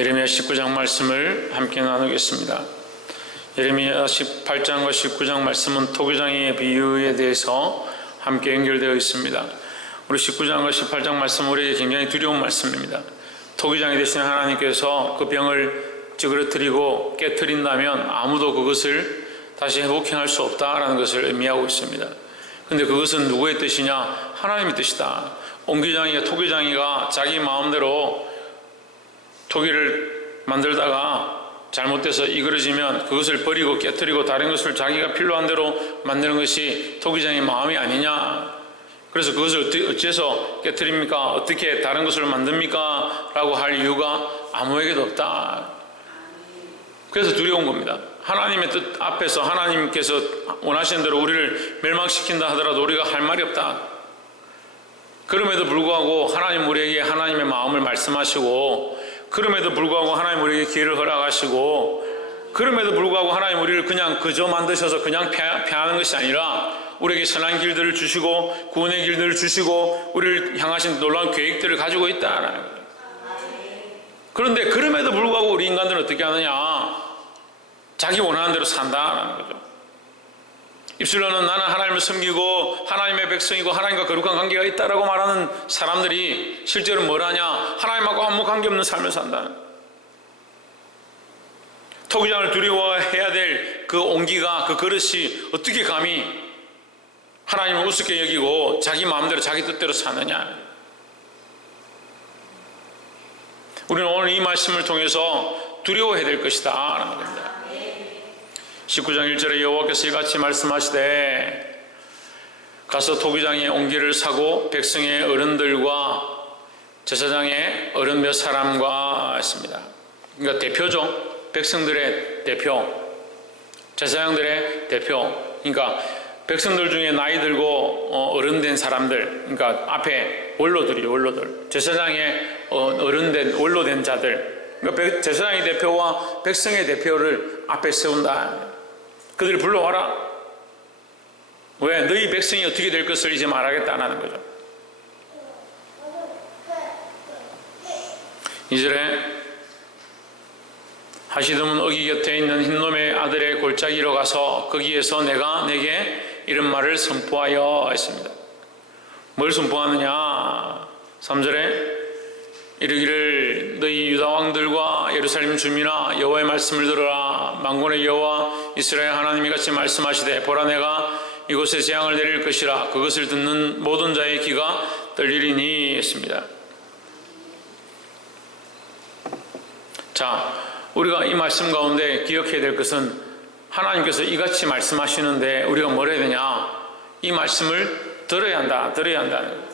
예레미야 19장 말씀을 함께 나누겠습니다. 예레미야 18장과 19장 말씀은 토기장의 비유에 대해서 함께 연결되어 있습니다. 우리 19장과 18장 말씀은 우리에게 굉장히 두려운 말씀입니다. 토기장이 되신 하나님께서 그 병을 찌그러뜨리고 깨트린다면 아무도 그것을 다시 회복할 수 없다라는 것을 의미하고 있습니다. 그런데 그것은 누구의 뜻이냐? 하나님의 뜻이다. 옹기장이가 토기장이가 자기 마음대로 토기를 만들다가 잘못돼서 이그러지면 그것을 버리고 깨트리고 다른 것을 자기가 필요한 대로 만드는 것이 토기장의 마음이 아니냐. 그래서 그것을 어째서 깨트립니까? 어떻게 다른 것을 만듭니까? 라고 할 이유가 아무에게도 없다. 그래서 두려운 겁니다. 하나님의 뜻 앞에서 하나님께서 원하시는 대로 우리를 멸망시킨다 하더라도 우리가 할 말이 없다. 그럼에도 불구하고 하나님 우리에게 하나님의 마음을 말씀하시고, 그럼에도 불구하고 하나님 우리에게 기회를 허락하시고, 그럼에도 불구하고 하나님 우리를 그냥 그저 만드셔서 그냥 패하는 것이 아니라 우리에게 선한 길들을 주시고 구원의 길들을 주시고 우리를 향하신 놀라운 계획들을 가지고 있다라는 거예요. 그런데 그럼에도 불구하고 우리 인간들은 어떻게 하느냐? 자기 원하는 대로 산다라는 거죠. 입술로는 나는 하나님을 섬기고 하나님의 백성이고 하나님과 거룩한 관계가 있다라고 말하는 사람들이 실제로 뭘 하냐? 하나님하고 아무 관계없는 삶을 산다. 토기장을 두려워해야 될 그 온기가, 그 그릇이 어떻게 감히 하나님을 우습게 여기고 자기 마음대로 자기 뜻대로 사느냐? 우리는 오늘 이 말씀을 통해서 두려워해야 될 것이다 라는 겁니다. 19장 1절에 여호와께서 이같이 말씀하시되 가서 토기장의 온기를 사고 백성의 어른들과 제사장의 어른 몇 사람과 했습니다. 그러니까 대표죠. 백성들의 대표, 제사장들의 대표. 그러니까 백성들 중에 나이 들고 어른된 사람들, 그러니까 앞에 원로들이죠. 원로들. 제사장의 어른된 원로된 자들. 그러니까 제사장의 대표와 백성의 대표를 앞에 세운다. 그들을 불러와라. 왜? 너희 백성이 어떻게 될 것을 이제 말하겠다는 거죠. 2절에 하시드문 어기 곁에 있는 흰놈의 아들의 골짜기로 가서 거기에서 내가 내게 이런 말을 선포하여 했습니다. 뭘 선포하느냐? 3절에 이르기를 너희 유다 왕들과 예루살렘 주민아 여호와의 말씀을 들으라. 만군의 여호와 이스라엘 하나님이 같이 말씀하시되 보라 내가 이곳에 재앙을 내릴 것이라. 그것을 듣는 모든 자의 귀가 떨리리니 했습니다. 자, 우리가 이 말씀 가운데 기억해야 될 것은 하나님께서 이같이 말씀하시는데 우리가 뭘 해야 되냐? 이 말씀을 들어야 한다. 들어야 한다는 거예요.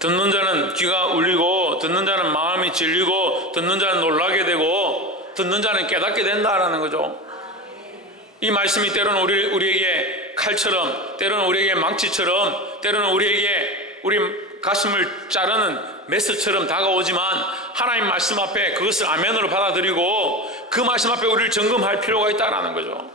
듣는 자는 귀가 울리고 듣는 자는 마음이 질리고 듣는 자는 놀라게 되고 듣는 자는 깨닫게 된다라는 거죠. 이 말씀이 때로는 우리에게 칼처럼, 때로는 우리에게 망치처럼, 때로는 우리에게 우리 가슴을 자르는 메스처럼 다가오지만 하나님 말씀 앞에 그것을 아멘으로 받아들이고 그 말씀 앞에 우리를 점검할 필요가 있다라는 거죠.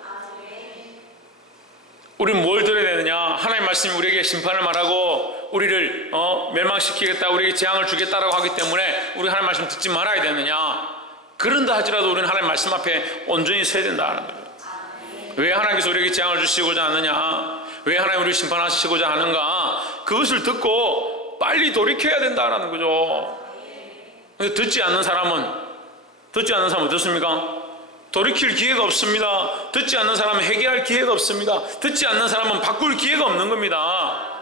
우리는 뭘 들어야 되느냐? 하나님 말씀이 우리에게 심판을 말하고 우리를 멸망시키겠다, 우리에게 재앙을 주겠다라고 하기 때문에 우리 하나님 말씀 듣지 말아야 되느냐? 그런다 하지라도 우리는 하나님 말씀 앞에 온전히 서야 된다는 거예요. 왜 하나님께서 우리에게 재앙을 주시고자 하느냐? 왜 하나님 우리를 심판하시고자 하는가? 그것을 듣고 빨리 돌이켜야 된다는 거죠. 근데 듣지 않는 사람은 어떻습니까? 돌이킬 기회가 없습니다. 듣지 않는 사람은 회개할 기회가 없습니다. 듣지 않는 사람은 바꿀 기회가 없는 겁니다.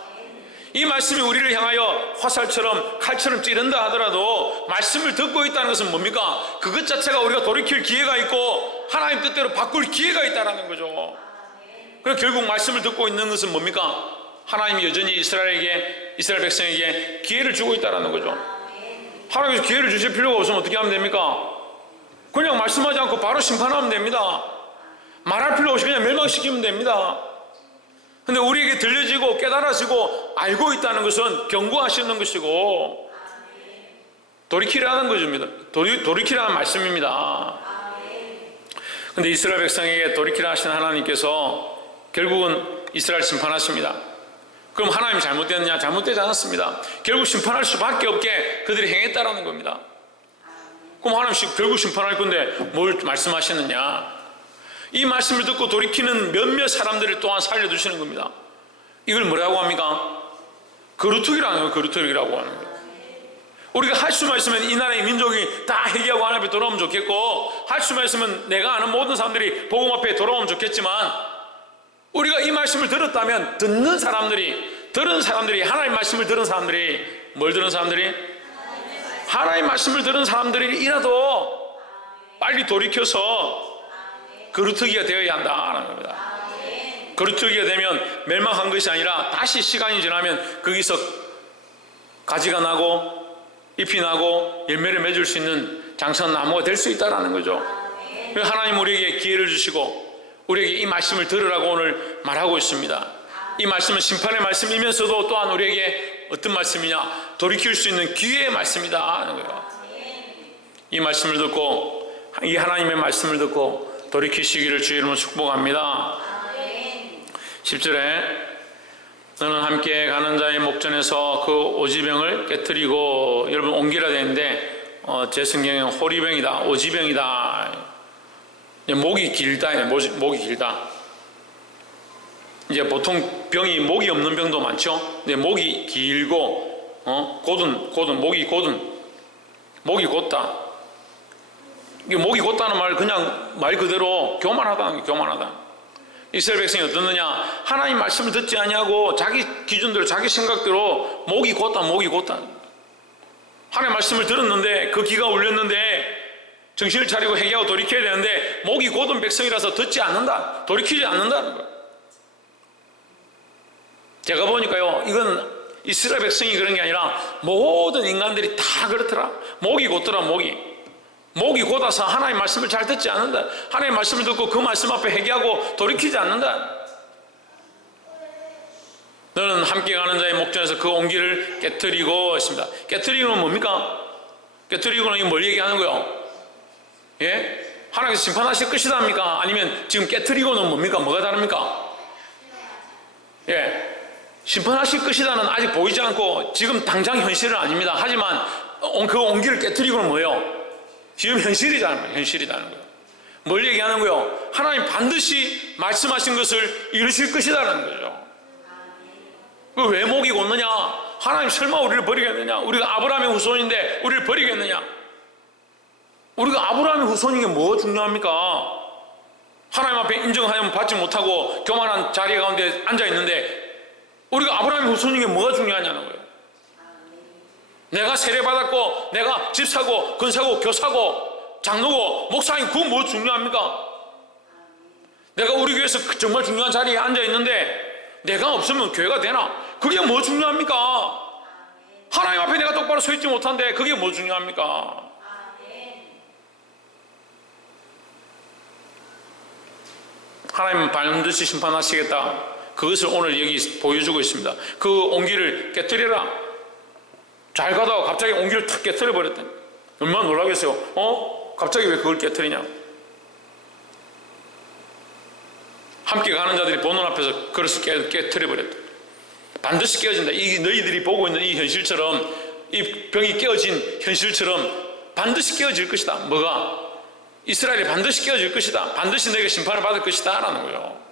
이 말씀이 우리를 향하여 화살처럼 칼처럼 찌른다 하더라도 말씀을 듣고 있다는 것은 뭡니까? 그것 자체가 우리가 돌이킬 기회가 있고 하나님 뜻대로 바꿀 기회가 있다는 거죠. 그래서 결국 말씀을 듣고 있는 것은 뭡니까? 하나님이 여전히 이스라엘 백성에게 기회를 주고 있다는 거죠. 하나님께서 기회를 주실 필요가 없으면 어떻게 하면 됩니까? 그냥 말씀하지 않고 바로 심판하면 됩니다. 말할 필요 없이 그냥 멸망시키면 됩니다. 근데 우리에게 들려지고 깨달아지고 알고 있다는 것은 경고하시는 것이고 돌이키라는 것입니다. 돌이키라는 말씀입니다. 근데 이스라엘 백성에게 돌이키라 하신 하나님께서 결국은 이스라엘 심판하십니다. 그럼 하나님이 잘못됐느냐? 잘못되지 않았습니다. 결국 심판할 수밖에 없게 그들이 행했다라는 겁니다. 그럼 하나님 결국 심판할 건데 뭘 말씀하시느냐? 이 말씀을 듣고 돌이키는 몇몇 사람들을 또한 살려두시는 겁니다. 이걸 뭐라고 합니까? 거루투기라는 거예요. 거루투기라고 하는 거예요. 우리가 할 수만 있으면 이 나라의 민족이 다 회개하고 하나님 앞에 돌아오면 좋겠고, 할 수만 있으면 내가 아는 모든 사람들이 복음 앞에 돌아오면 좋겠지만, 우리가 이 말씀을 들었다면 들은 사람들이 하나님 말씀을 들은 사람들이 뭘 들은 사람들이? 하나님 말씀을 들은 사람들이라도 빨리 돌이켜서 거루투기가 되어야 한다는 겁니다. 거루투기가 되면 멸망한 것이 아니라 다시 시간이 지나면 거기서 가지가 나고 잎이 나고 열매를 맺을 수 있는 장성한 나무가 될 수 있다는 거죠. 하나님 우리에게 기회를 주시고 우리에게 이 말씀을 들으라고 오늘 말하고 있습니다. 이 말씀은 심판의 말씀이면서도 또한 우리에게 어떤 말씀이냐? 돌이킬 수 있는 기회의 말씀이다 하는 거예요. 이 말씀을 듣고, 이 하나님의 말씀을 듣고 돌이키시기를 주의 이름으로 축복합니다. 10절에 너는 함께 가는 자의 목전에서 그 오지병을 깨뜨리고, 여러분 옮기라 되는데 제 성경에는 호리병이다, 오지병이다. 목이 길다, 목이 길다. 이제 보통 병이 목이 없는 병도 많죠. 근데 목이 길고 목이 곧다. 이게 목이 곧다는 말 그냥 말 그대로 교만하다는 게 교만하다. 이스라엘 백성이 어떻느냐? 하나님 말씀을 듣지 아니하고 자기 기준대로 자기 생각대로 목이 곧다. 하나님 말씀을 들었는데 그 귀가 울렸는데 정신을 차리고 회개하고 돌이켜야 되는데 목이 곧은 백성이라서 듣지 않는다. 돌이키지 않는다는 거예요. 제가 보니까요, 이건 이스라엘 백성이 그런 게 아니라 모든 인간들이 다 그렇더라. 목이 곧더라. 목이 곧아서 하나님 말씀을 잘 듣지 않는다. 하나님 말씀을 듣고 그 말씀 앞에 회개하고 돌이키지 않는다. 너는 함께 가는 자의 목전에서 그 온기를 깨뜨리고 했습니다. 깨뜨리고는 뭡니까? 깨뜨리고는 뭘 얘기하는 거예요? 예? 하나님께서 심판하실 것이다 합니까? 아니면 지금 깨뜨리고는 뭡니까? 뭐가 다릅니까? 예. 심판하실 것이다는 아직 보이지 않고 지금 당장 현실은 아닙니다. 하지만 그 온기를 깨뜨리고는 뭐예요? 지금 현실이라는 거예요. 뭘 얘기하는 거예요? 하나님 반드시 말씀하신 것을 이루실 것이다라는 거죠. 왜 목이 곧느냐? 하나님 설마 우리를 버리겠느냐? 우리가 아브라함의 후손인데 우리를 버리겠느냐? 우리가 아브라함의 후손인 게 뭐가 중요합니까? 하나님 앞에 인정하면 받지 못하고 교만한 자리 가운데 앉아있는데 우리가 아브라함의 후손인 게 뭐가 중요하냐는 거예요. 내가 세례받았고 내가 집 사고 건 사고 교 사고 장로고 목사님 그건 뭐 중요합니까? 내가 우리 교회에서 정말 중요한 자리에 앉아있는데 내가 없으면 교회가 되나? 그게 뭐 중요합니까? 하나님 앞에 내가 똑바로 서 있지 못한데 그게 뭐 중요합니까? 하나님은 반드시 심판하시겠다. 그것을 오늘 여기 보여주고 있습니다. 그 온기를 깨뜨려라. 잘 가다가 갑자기 온기를 탁 깨뜨려버렸더니 얼마나 놀라겠어요. 갑자기 왜 그걸 깨뜨리냐? 함께 가는 자들이 보는 앞에서 그릇을 깨뜨려버렸다. 반드시 깨어진다. 이 너희들이 보고 있는 이 현실처럼, 이 병이 깨어진 현실처럼 반드시 깨어질 것이다. 뭐가? 이스라엘이 반드시 깨어질 것이다. 반드시 너희가 심판을 받을 것이다 라는 거예요.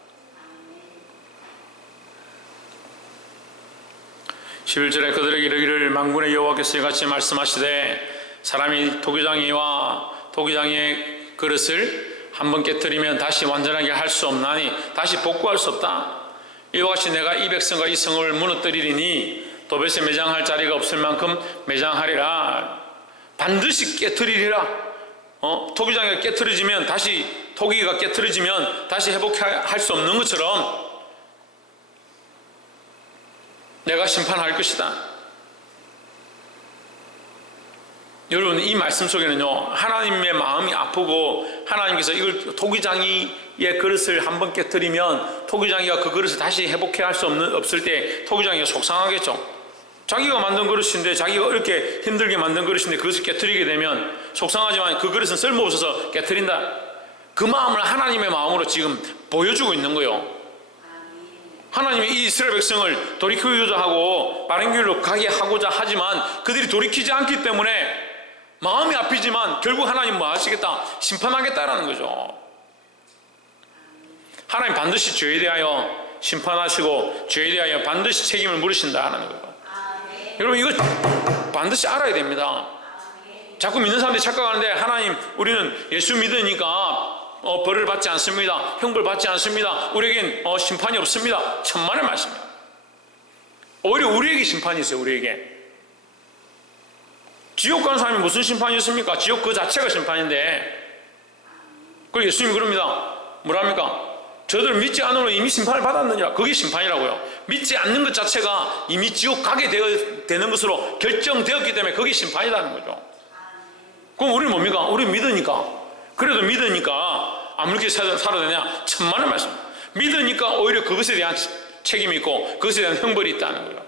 11절에 그들에게 이르기를 만군의 여호와께서 이같이 말씀하시되 사람이 토기장의 그릇을 한번 깨뜨리면 다시 완전하게 할 수 없나니 다시 복구할 수 없다. 이와 같이 내가 이 백성과 이 성을 무너뜨리리니 도벳에 매장할 자리가 없을 만큼 매장하리라. 반드시 깨뜨리리라. 토기장이 깨트려지면 토기가 깨트려지면 다시 회복할 수 없는 것처럼 내가 심판할 것이다. 여러분 이 말씀 속에는요 하나님의 마음이 아프고 하나님께서 이걸 토기장이의 그릇을 한번 깨트리면 토기장이가 그 그릇을 다시 회복할 수 없을 때 토기장이가 속상하겠죠. 자기가 만든 그릇인데 자기가 이렇게 힘들게 만든 그릇인데 그것을 깨트리게 되면 속상하지만 그 그릇은 쓸모없어서 깨트린다. 그 마음을 하나님의 마음으로 지금 보여주고 있는 거예요. 하나님이 이 이스라엘 백성을 돌이키고자 하고 바른 길로 가게 하고자 하지만 그들이 돌이키지 않기 때문에 마음이 아프지만 결국 하나님 뭐 하시겠다? 심판하겠다라는 거죠. 하나님 반드시 죄에 대하여 심판하시고 죄에 대하여 반드시 책임을 물으신다는 거예요. 여러분 이거 반드시 알아야 됩니다. 자꾸 믿는 사람들이 착각하는데 하나님 우리는 예수 믿으니까 벌을 받지 않습니다. 형벌 받지 않습니다. 우리에겐 심판이 없습니다. 천만의 말씀입니다. 오히려 우리에게 심판이 있어요. 우리에게. 지옥 가는 사람이 무슨 심판이 있습니까? 지옥 그 자체가 심판인데. 그리고 예수님이 그럽니다. 뭐랍니까? 저들 믿지 않으므로 이미 심판을 받았느냐? 그게 심판이라고요. 믿지 않는 것 자체가 이미 지옥 가게 되는 것으로 결정되었기 때문에 그게 심판이라는 거죠. 그럼 우리는 뭡니까? 우리 믿으니까. 그래도 믿으니까 아무렇게 살아야 되냐? 천만의 말씀. 믿으니까 오히려 그것에 대한 책임이 있고 그것에 대한 형벌이 있다는 거예요.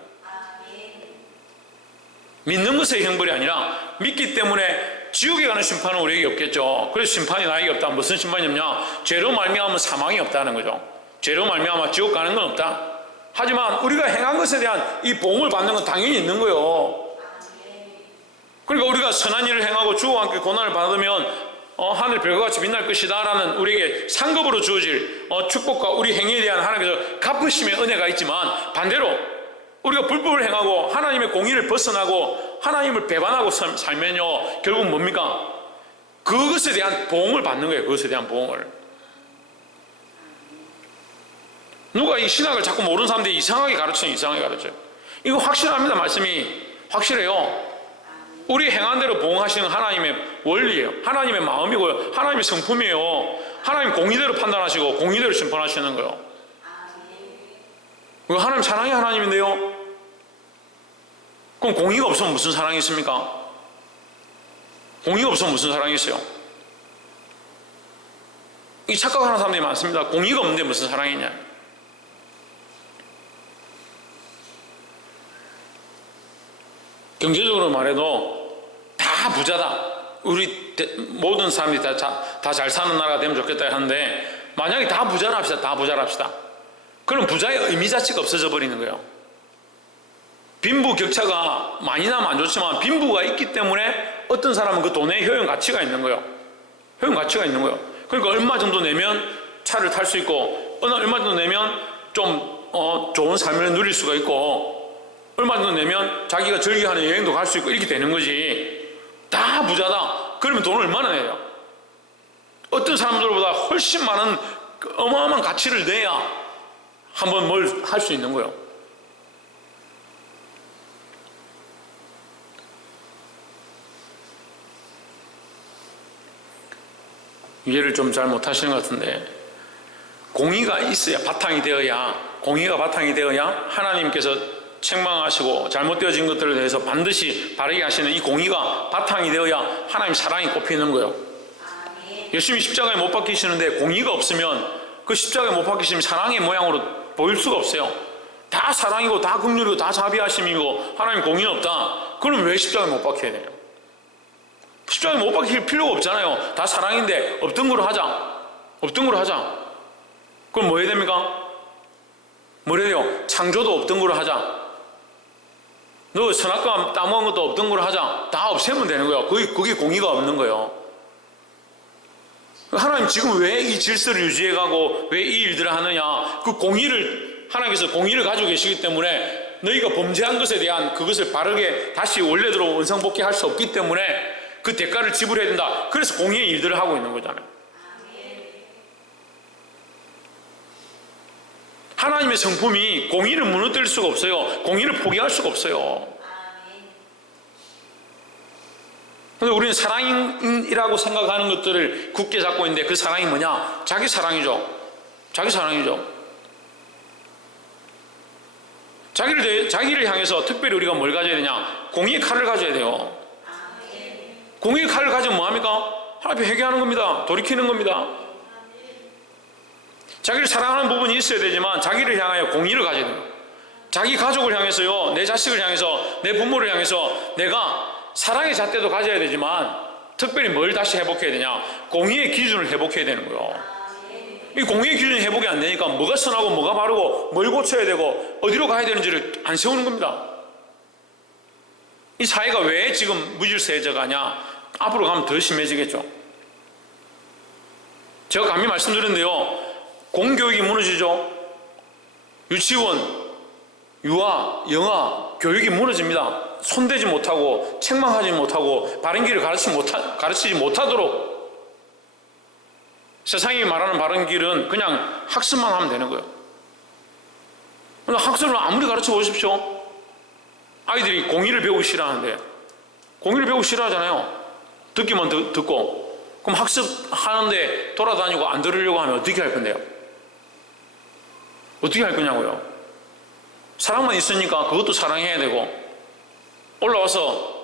믿는 것의 형벌이 아니라 믿기 때문에 지옥에 가는 심판은 우리에게 없겠죠. 그래서 심판이 나에게 없다. 무슨 심판이 없냐? 죄로 말미암아 사망이 없다는 거죠. 죄로 말미암아 지옥 가는 건 없다. 하지만 우리가 행한 것에 대한 이 보응을 받는 건 당연히 있는 거예요. 그러니까 우리가 선한 일을 행하고 주와 함께 고난을 받으면 하늘 별과 같이 빛날 것이다 라는 우리에게 상급으로 주어질 축복과 우리 행위에 대한 하나님께서 갚으심의 은혜가 있지만, 반대로 우리가 불법을 행하고 하나님의 공의를 벗어나고 하나님을 배반하고 살면요 결국 뭡니까? 그것에 대한 보응을 받는 거예요. 그것에 대한 보응을. 누가 이 신학을 자꾸 모르는 사람들이 이상하게 가르쳐요. 이상하게 가르쳐요. 이거 확실합니다. 말씀이 확실해요. 우리 행한 대로 보응하시는 하나님의 원리예요. 하나님의 마음이고요. 하나님의 성품이에요. 하나님 공의대로 판단하시고 공의대로 심판하시는 거예요. 하나님 사랑의 하나님인데요. 그럼 공의가 없으면 무슨 사랑이 있습니까? 공의가 없으면 무슨 사랑이 있어요? 이 착각하는 사람들이 많습니다. 공의가 없는데 무슨 사랑이 있냐? 경제적으로 말해도 다 부자다. 우리 모든 사람들이 다 잘 사는 나라가 되면 좋겠다 하는데, 만약에 다 부자라 합시다. 다 부자라 합시다. 그럼 부자의 의미 자체가 없어져 버리는 거예요. 빈부 격차가 많이 나면 안 좋지만 빈부가 있기 때문에 어떤 사람은 그 돈의 효용 가치가 있는 거예요. 효용 가치가 있는 거예요. 그러니까 얼마 정도 내면 차를 탈 수 있고, 얼마 정도 내면 좀 좋은 삶을 누릴 수가 있고, 얼마 정도 내면 자기가 즐겨하는 여행도 갈 수 있고, 이렇게 되는 거지. 다 부자다. 그러면 돈을 얼마나 내요? 어떤 사람들보다 훨씬 많은 어마어마한 가치를 내야 한번 뭘 할 수 있는 거예요. 이해를 좀 잘 못하시는 것 같은데, 공의가 있어야, 바탕이 되어야, 공의가 바탕이 되어야 하나님께서 책망하시고 잘못되어진 것들에 대해서 반드시 바르게 하시는 이 공의가 바탕이 되어야 하나님 사랑이 꼽히는 거예요. 예수님이 십자가에 못 박히시는데 공의가 없으면 그 십자가에 못 박히시면 사랑의 모양으로 보일 수가 없어요. 다 사랑이고 다 긍휼이고 다 자비하심이고 하나님 공의는 없다. 그럼 왜 십자가에 못 박혀야 돼요? 십자가에 못 박힐 필요가 없잖아요. 다 사랑인데 없던 거로 하자. 없던 거로 하자. 그럼 뭐 해야 됩니까? 뭐 해야 돼요? 창조도 없던 거로 하자. 너 선악과 따먹은 것도 없던 거로 하자. 다 없애면 되는 거예요. 그게 공의가 없는 거예요. 하나님 지금 왜 이 질서를 유지해가고 왜 이 일들을 하느냐? 그 공의를, 하나님께서 공의를 가지고 계시기 때문에 너희가 범죄한 것에 대한 그것을 바르게 다시 원래대로 원상복귀할 수 없기 때문에 그 대가를 지불해야 된다. 그래서 공의의 일들을 하고 있는 거잖아요. 하나님의 성품이 공의를 무너뜨릴 수가 없어요. 공의를 포기할 수가 없어요. 그런데 우리는 사랑이라고 생각하는 것들을 굳게 잡고 있는데, 그 사랑이 뭐냐? 자기 사랑이죠. 자기 사랑이죠. 자기를 향해서 특별히 우리가 뭘 가져야 되냐? 공의의 칼을 가져야 돼요. 공의의 칼을 가지면 뭐합니까? 하나님 앞에 회개하는 겁니다. 돌이키는 겁니다. 자기를 사랑하는 부분이 있어야 되지만 자기를 향하여 공의를 가져야 돼요. 자기 가족을 향해서요, 내 자식을 향해서, 내 부모를 향해서 내가 사랑의 잣대도 가져야 되지만 특별히 뭘 다시 회복해야 되냐? 공의의 기준을 회복해야 되는 거예요. 이 공의의 기준이 회복이 안 되니까 뭐가 선하고 뭐가 바르고 뭘 고쳐야 되고 어디로 가야 되는지를 안 세우는 겁니다. 이 사회가 왜 지금 무질서해져 가냐? 앞으로 가면 더 심해지겠죠. 제가 감히 말씀드렸는데요, 공교육이 무너지죠. 유치원, 유아, 영아, 교육이 무너집니다. 손대지 못하고 책망하지 못하고 바른 길을 가르치지 못하도록 세상이 말하는 바른 길은 그냥 학습만 하면 되는 거예요. 학습을 아무리 가르쳐 보십시오. 아이들이 공의를 배우기 싫어하는데, 공의를 배우기 싫어하잖아요. 듣기만 듣고. 그럼 학습하는데 돌아다니고 안 들으려고 하면 어떻게 할 건데요? 어떻게 할 거냐고요? 사랑만 있으니까 그것도 사랑해야 되고, 올라와서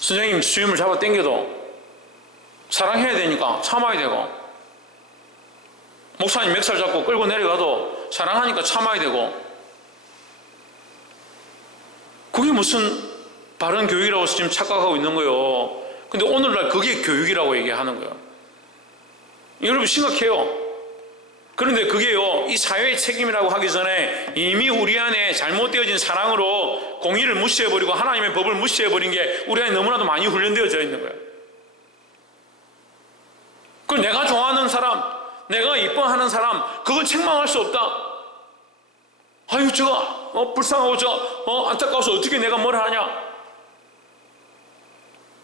선생님 수염을 잡아 당겨도 사랑해야 되니까 참아야 되고, 목사님 멱살 잡고 끌고 내려가도 사랑하니까 참아야 되고, 그게 무슨 바른 교육이라고 지금 착각하고 있는 거예요. 근데 오늘날 그게 교육이라고 얘기하는 거예요. 여러분 심각해요. 그런데 그게요, 이 사회의 책임이라고 하기 전에 이미 우리 안에 잘못되어진 사랑으로 공의를 무시해버리고 하나님의 법을 무시해버린 게 우리 안에 너무나도 많이 훈련되어져 있는 거예요. 그 내가 좋아하는 사람, 내가 이뻐하는 사람, 그건 책망할 수 없다. 아유, 저거 불쌍하고 안타까워서 어떻게 내가 뭘 하냐.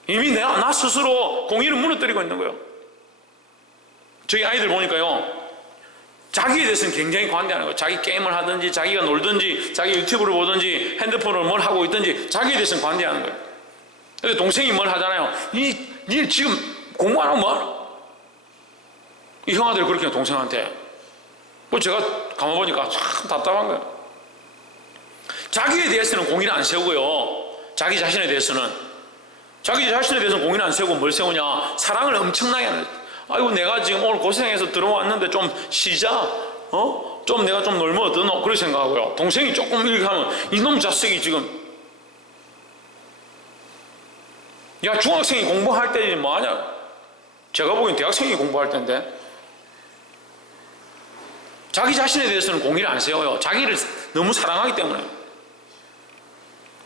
이미 나 스스로 공의를 무너뜨리고 있는 거예요. 저희 아이들 보니까요, 자기에 대해서는 굉장히 관대하는 거예요. 자기 게임을 하든지 자기가 놀든지 자기 유튜브를 보든지 핸드폰을 뭘 하고 있든지 자기에 대해서는 관대하는 거예요. 근데 동생이 뭘 하잖아요. 니 지금 공부 안 하면 뭐하노? 이 형아들이 그렇게 동생한테. 제가 가만 보니까 참 답답한 거예요. 자기에 대해서는 공의를 안 세우고요, 자기 자신에 대해서는 공의를 안 세우고 뭘 세우냐? 사랑을 엄청나게 하는 거예요. 아이고, 내가 지금 오늘 고생해서 들어왔는데 좀 쉬자, 좀 내가 좀 놀면 어떠노? 그렇게 생각하고요. 동생이 조금 이렇게 하면 이놈 자식이 지금, 야, 중학생이 공부할 때 뭐하냐? 제가 보기엔 대학생이 공부할 때인데. 자기 자신에 대해서는 공의를 안 세워요. 자기를 너무 사랑하기 때문에.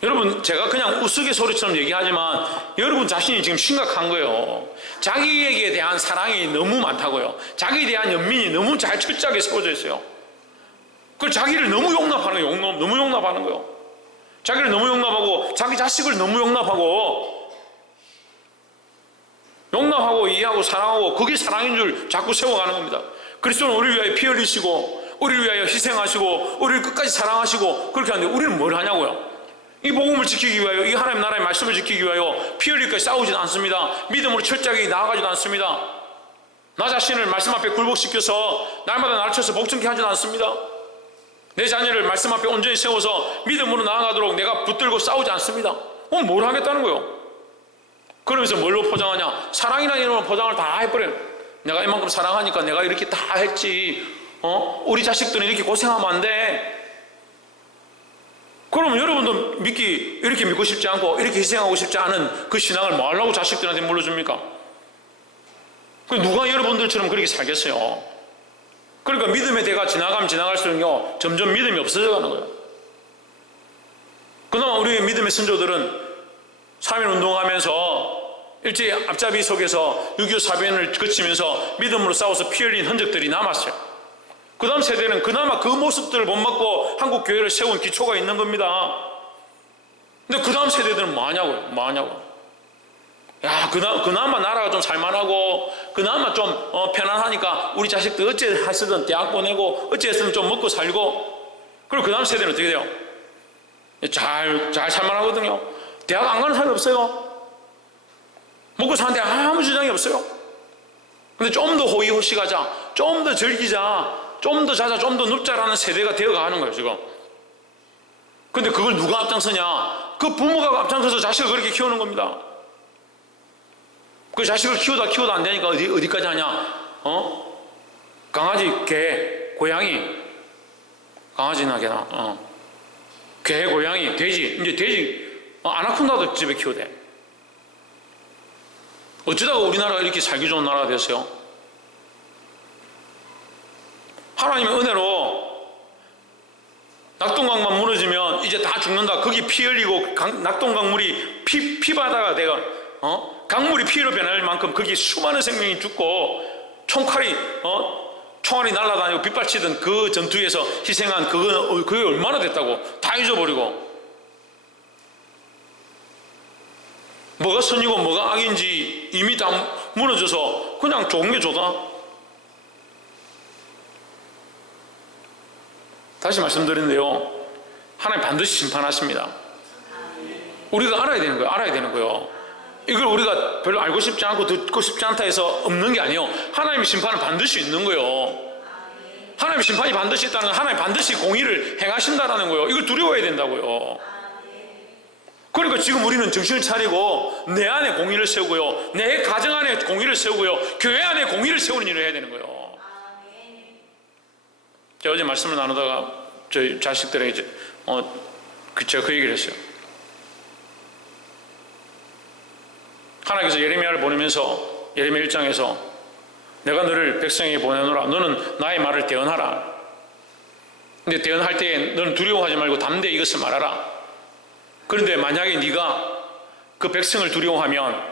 여러분, 제가 그냥 우스갯소리처럼 얘기하지만 여러분 자신이 지금 심각한 거예요. 자기에게 대한 사랑이 너무 많다고요. 자기에 대한 연민이 너무 잘 철저하게 세워져 있어요. 그걸 자기를 너무 용납하는 거예요. 너무 용납하는 거예요. 자기를 너무 용납하고 자기 자식을 너무 용납하고 이해하고 사랑하고, 그게 사랑인 줄 자꾸 세워가는 겁니다. 그리스도는 우리를 위하여 피 흘리시고 우리를 위하여 희생하시고 우리를 끝까지 사랑하시고 그렇게 하는데 우리는 뭘 하냐고요? 이 복음을 지키기 위하여, 이 하나님 나라의 말씀을 지키기 위하여 피 흘릴까지 싸우지도 않습니다. 믿음으로 철저하게 나아가지도 않습니다. 나 자신을 말씀 앞에 굴복시켜서 날마다 나를 쳐서 복종케 하지도 않습니다. 내 자녀를 말씀 앞에 온전히 세워서 믿음으로 나아가도록 내가 붙들고 싸우지 않습니다. 그럼 뭘 하겠다는 거예요? 그러면서 뭘로 포장하냐? 사랑이라는 이름으로 포장을 다 해버려요. 내가 이만큼 사랑하니까 내가 이렇게 다 했지. 우리 자식들은 이렇게 고생하면 안 돼. 그러면 여러분도 이렇게 믿고 싶지 않고 이렇게 희생하고 싶지 않은 그 신앙을 뭐 하려고 자식들한테 물려줍니까? 누가 여러분들처럼 그렇게 살겠어요? 그러니까 믿음의 대가 지나가면 지나갈수록요, 점점 믿음이 없어져 가는 거예요. 그나마 우리 믿음의 선조들은 3.1 운동하면서 일제 앞잡이 속에서 6.25 사변을 거치면서 믿음으로 싸워서 피 흘린 흔적들이 남았어요. 그 다음 세대는 그나마 그 모습들을 본받고 한국 교회를 세운 기초가 있는 겁니다. 근데 그 다음 세대들은 뭐하냐고요? 야, 그나마 나라가 좀 살만하고 그나마 좀 편안하니까 우리 자식들 어째 하시든 대학 보내고 어째 했으면 좀 먹고 살고. 그리고 그 다음 세대는 어떻게 돼요? 잘 살만하거든요. 대학 안 가는 사람이 없어요. 먹고 사는데 아무 주장이 없어요. 근데 좀 더 호의호식하자, 좀 더 즐기자, 좀 더 자자, 좀 더 눕자라는 세대가 되어가는 거예요 지금. 근데 그걸 누가 앞장서냐? 그 부모가 앞장서서 자식을 그렇게 키우는 겁니다. 그 자식을 키우다 안 되니까 어디까지 하냐? 강아지, 개, 고양이, 강아지나 개나, 개, 고양이, 돼지. 이제 돼지 아나콘다도 집에 키우대. 어쩌다가 우리나라가 이렇게 살기 좋은 나라가 됐어요? 하나님의 은혜로 낙동강만 무너지면 이제 다 죽는다. 거기 피 흘리고 낙동강물이 피바다가 되어 강물이 피로 변할 만큼 거기 수많은 생명이 죽고 총알이 날아다니고 빗발치던 그 전투에서 희생한 그게 얼마나 됐다고 다 잊어버리고, 뭐가 선이고 뭐가 악인지 이미 다 무너져서 그냥 좋은 게 좋다. 다시 말씀드리는데요, 하나님 반드시 심판하십니다. 우리가 알아야 되는 거예요. 이걸 우리가 별로 알고 싶지 않고 듣고 싶지 않다 해서 없는 게 아니에요. 하나님의 심판은 반드시 있는 거예요. 하나님의 심판이 반드시 있다는 건 하나님 반드시 공의를 행하신다는 거예요. 이걸 두려워해야 된다고요. 그러니까 지금 우리는 정신을 차리고 내 안에 공의를 세우고요, 내 가정 안에 공의를 세우고요, 교회 안에 공의를 세우는 일을 해야 되는 거예요. 제가 어제 말씀을 나누다가 저희 자식들에게 제가 그 얘기를 했어요. 하나님께서 예레미야를 보내면서 예레미야 1장에서 내가 너를 백성에게 보내노라. 너는 나의 말을 대언하라. 근데 대언할 때에 너는 두려워하지 말고 담대히 이것을 말하라. 그런데 만약에 네가 그 백성을 두려워하면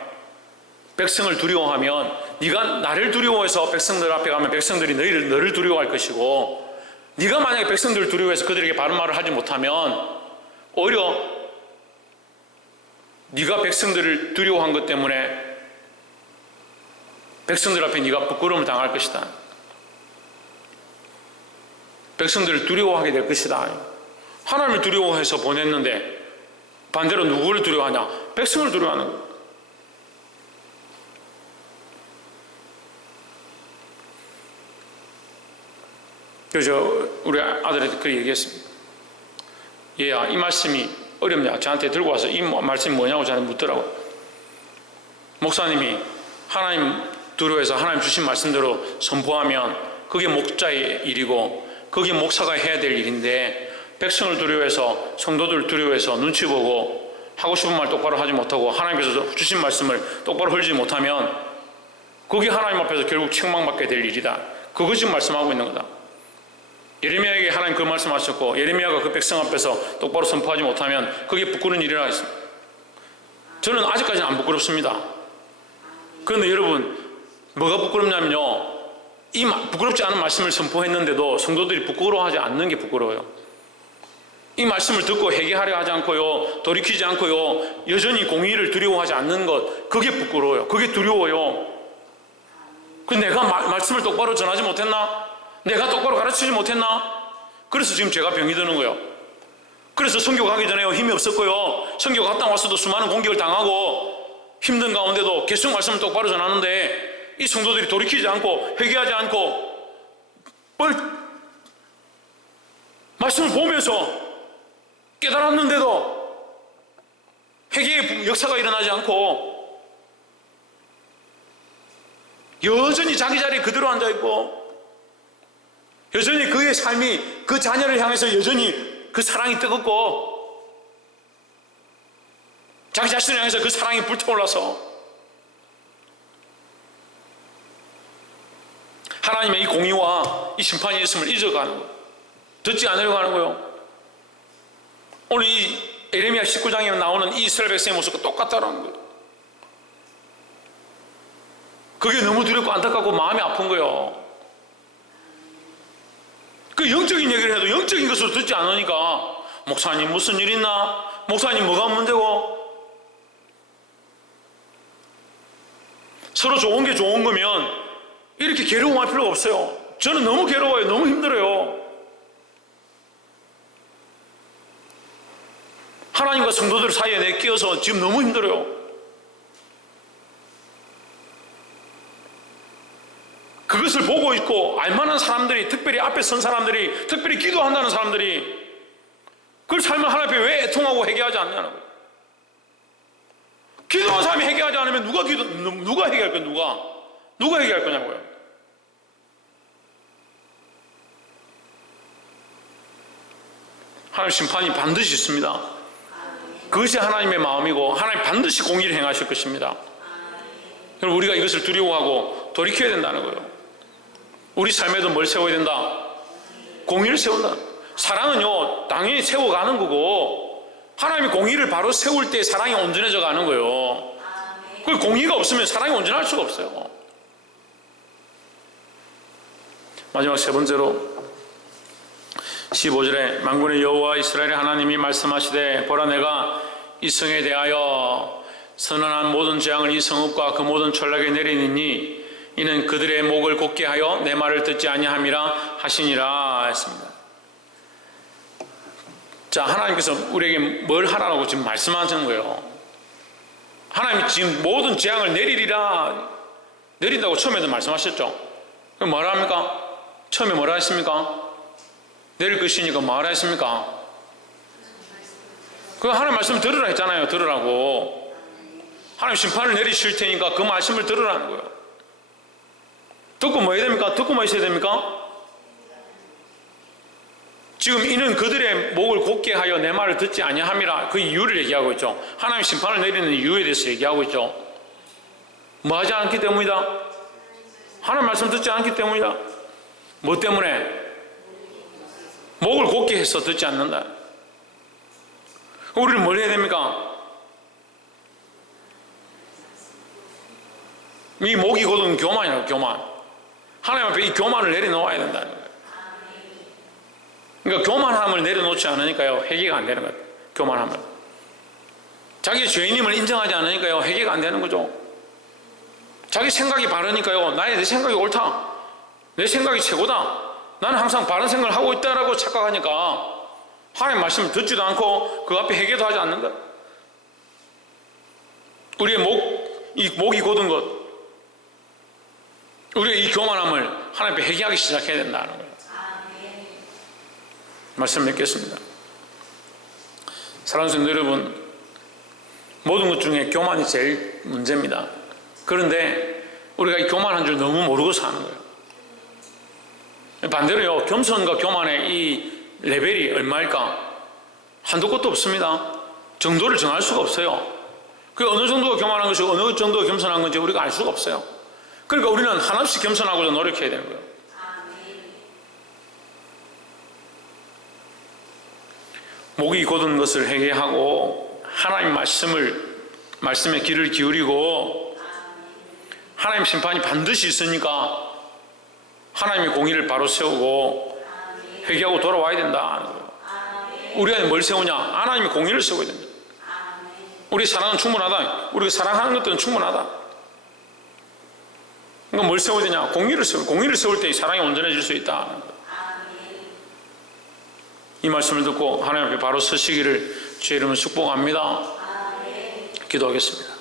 네가 나를 두려워해서 백성들 앞에 가면 백성들이 너를 두려워할 것이고, 네가 만약에 백성들을 두려워해서 그들에게 바른 말을 하지 못하면 오히려 네가 백성들을 두려워한 것 때문에 백성들 앞에 네가 부끄러움을 당할 것이다. 백성들을 두려워하게 될 것이다. 하나님을 두려워해서 보냈는데 반대로 누구를 두려워하냐? 백성을 두려워하는 거예요. 그래서 우리 아들한테 그렇게 얘기했습니다. 얘야, 이 말씀이 어렵냐? 저한테 들고 와서 이 말씀이 뭐냐고 저한테 묻더라고요. 목사님이 하나님 두려워해서 하나님 주신 말씀대로 선포하면 그게 목자의 일이고 그게 목사가 해야 될 일인데, 백성을 두려워해서 성도들을 두려워해서 눈치 보고 하고 싶은 말 똑바로 하지 못하고 하나님께서 주신 말씀을 똑바로 흘리지 못하면 그게 하나님 앞에서 결국 책망받게 될 일이다. 그거 지금 말씀하고 있는 거다. 예레미야에게 하나님 그 말씀하셨고 예레미야가 그 백성 앞에서 똑바로 선포하지 못하면 그게 부끄러운 일이라 했습니다. 저는 아직까지는 안 부끄럽습니다. 그런데 여러분, 뭐가 부끄럽냐면요, 이 부끄럽지 않은 말씀을 선포했는데도 성도들이 부끄러워하지 않는 게 부끄러워요. 이 말씀을 듣고 회개하려 하지 않고요, 돌이키지 않고요, 여전히 공의를 두려워하지 않는 것, 그게 부끄러워요. 그게 두려워요. 내가 말씀을 똑바로 전하지 못했나? 내가 똑바로 가르치지 못했나? 그래서 지금 제가 병이 드는 거예요. 그래서 선교 가기 전에 힘이 없었고요, 선교 갔다 와서도 수많은 공격을 당하고 힘든 가운데도 계속 말씀을 똑바로 전하는데 이 성도들이 돌이키지 않고 회개하지 않고 말씀을 보면서 깨달았는데도 회개의 역사가 일어나지 않고 여전히 자기 자리에 그대로 앉아있고 여전히 그의 삶이 그 자녀를 향해서 여전히 그 사랑이 뜨겁고 자기 자신을 향해서 그 사랑이 불타올라서 하나님의 이 공의와 이 심판이 있음을 잊어가는 거예요. 듣지 않으려고 하는 거예요. 오늘 이 예레미야 19장에 나오는 이 이스라엘 백성의 모습과 똑같다라는 거예요. 그게 너무 두렵고 안타깝고 마음이 아픈 거예요. 그 영적인 얘기를 해도 영적인 것으로 듣지 않으니까 목사님 무슨 일 있나? 목사님 뭐가 문제고? 서로 좋은 게 좋은 거면 이렇게 괴로움할 필요가 없어요. 저는 너무 괴로워요. 너무 힘들어요. 하나님과 성도들 사이에 내 끼어서 지금 너무 힘들어요. 그것을 보고 있고 알만한 사람들이, 특별히 앞에 선 사람들이, 특별히 기도한다는 사람들이 그걸 삶을 하나님 앞에 왜 애통하고 회개하지 않냐는 거예요. 기도한 사람이 회개하지 않으면 누가 회개할 거야? 누가 회개할 거냐고요. 하나님 심판이 반드시 있습니다. 그것이 하나님의 마음이고 하나님 반드시 공의를 행하실 것입니다. 그럼 우리가 이것을 두려워하고 돌이켜야 된다는 거예요. 우리 삶에도 뭘 세워야 된다? 공의를 세운다. 사랑은요 당연히 세워가는 거고 하나님이 공의를 바로 세울 때 사랑이 온전해져 가는 거예요. 그 공의가 없으면 사랑이 온전할 수가 없어요. 마지막 세 번째로 15절에 만군의 여호와 이스라엘의 하나님이 말씀하시되 보라 내가 이 성에 대하여 선언한 모든 재앙을 이 성읍과 그 모든 촌락에 내리니니 이는 그들의 목을 곧게 하여 내 말을 듣지 아니함이라 하시니라 했습니다. 자, 하나님께서 우리에게 뭘 하라고 지금 말씀하시는 거예요. 하나님이 지금 모든 재앙을 내린다고 처음에도 말씀하셨죠. 그럼 뭐라 합니까? 처음에 뭐라 했습니까? 내릴 것이니까 뭐라 했습니까? 그 하나님 말씀 들으라 했잖아요. 들으라고. 하나님 심판을 내리실 테니까 그 말씀을 들으라는 거예요. 듣고 뭐 해야 됩니까? 듣고 뭐 있어야 됩니까? 지금 이는 그들의 목을 곧게 하여 내 말을 듣지 아니함이라 그 이유를 얘기하고 있죠. 하나님 심판을 내리는 이유에 대해서 얘기하고 있죠. 뭐 하지 않기 때문이다? 하나님 말씀 듣지 않기 때문이다. 뭐 때문에? 목을 곧게 해서 듣지 않는다. 우리는 뭘 해야 됩니까? 이 목이 곧은 교만이라고. 교만. 하나님 앞에 이 교만을 내려놓아야 된다는 거예요. 그러니까 교만함을 내려놓지 않으니까요 회개가 안 되는 거예요. 교만함을. 자기 죄인임을 인정하지 않으니까요 회개가 안 되는 거죠. 자기 생각이 바르니까요 내 생각이 옳다, 내 생각이 최고다, 나는 항상 바른 생각을 하고 있다라고 착각하니까 하나님 말씀을 듣지도 않고 그 앞에 회개도 하지 않는 거예요. 우리의 이 목이 곧은 것, 우리의 이 교만함을 하나님 앞에 회개하기 시작해야 된다는 거예요. 말씀 맺겠습니다. 사랑하는 성도 여러분, 모든 것 중에 교만이 제일 문제입니다. 그런데 우리가 이 교만한 줄 너무 모르고 사는 거예요. 반대로요, 겸손과 교만의 이 레벨이 얼마일까? 한도 끝도 없습니다. 정도를 정할 수가 없어요. 그 어느 정도가 교만한 것이고 어느 정도가 겸손한 건지 우리가 알 수가 없어요. 그러니까 우리는 하나씩 겸손하고자 노력해야 되는 거예요. 목이 곧은 것을 회개하고 하나님 말씀에 귀를 기울이고 하나님 심판이 반드시 있으니까 하나님의 공의를 바로 세우고 회개하고 돌아와야 된다. 우리가 뭘 세우냐? 하나님의 공의를 세워야 된다. 우리 사랑은 충분하다. 우리가 사랑하는 것들은 충분하다. 그러니까 뭘 세워야 되냐? 공의를 세울 때 사랑이 온전해질 수 있다. 이 말씀을 듣고 하나님 앞에 바로 서시기를 주의 이름으로 축복합니다. 기도하겠습니다.